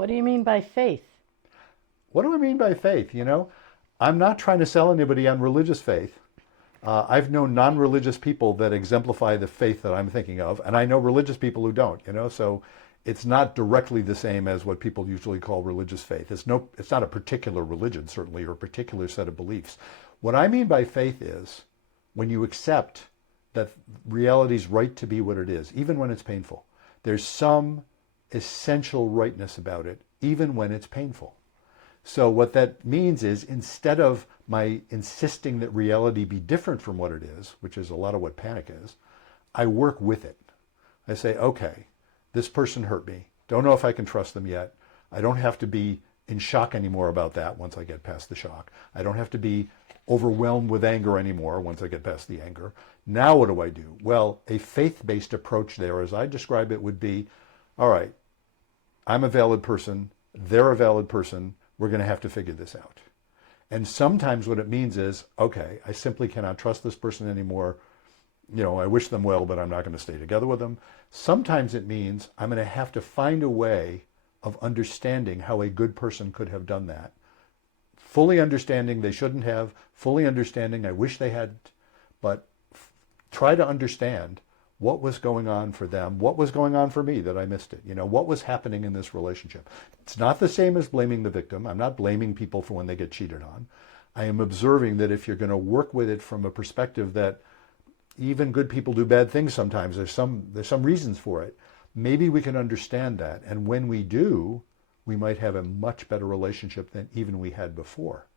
What do you mean by faith? What do I mean by faith? I'm not trying to sell anybody on religious faith. I've known non-religious people that exemplify the faith that I'm thinking of, and I know religious people who don't. So it's not directly the same as what people usually call religious faith. It's not a particular religion, certainly, or a particular set of beliefs. What I mean by faith is when you accept that reality's right to be what it is, even when it's painful. There's some essential rightness about it, even when it's painful. So what that means is instead of my insisting that reality be different from what it is, which is a lot of what panic is, I work with it. I say, okay, this person hurt me. Don't know if I can trust them yet. I don't have to be in shock anymore about that once I get past the shock. I don't have to be overwhelmed with anger anymore once I get past the anger. Now what do I do? Well, a faith-based approach there, as I describe it, would be, all right, I'm a valid person. They're a valid person. We're going to have to figure this out. And sometimes what it means is, okay, I simply cannot trust this person anymore. I wish them well, but I'm not going to stay together with them. Sometimes it means I'm going to have to find a way of understanding how a good person could have done that. Fully understanding they shouldn't have, fully understanding I wish they hadn't, but try to understand what was going on for them, what was going on for me that I missed it. What was happening in this relationship. It's not the same as blaming the victim. I'm not blaming people for when they get cheated on. I am observing that if you're going to work with it from a perspective that even good people do bad things sometimes, there's some reasons for it. Maybe we can understand that. And when we do, we might have a much better relationship than even we had before.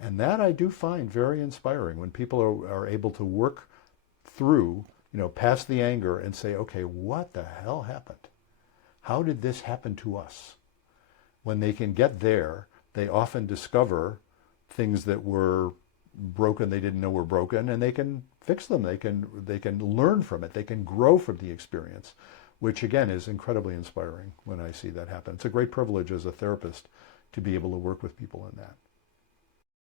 And that I do find very inspiring when people are able to work through, past the anger and say, okay, what the hell happened? How did this happen to us? When they can get there, they often discover things that were broken they didn't know were broken, and they can fix them. They can learn from it. They can grow from the experience, which again is incredibly inspiring when I see that happen. It's a great privilege as a therapist to be able to work with people in that.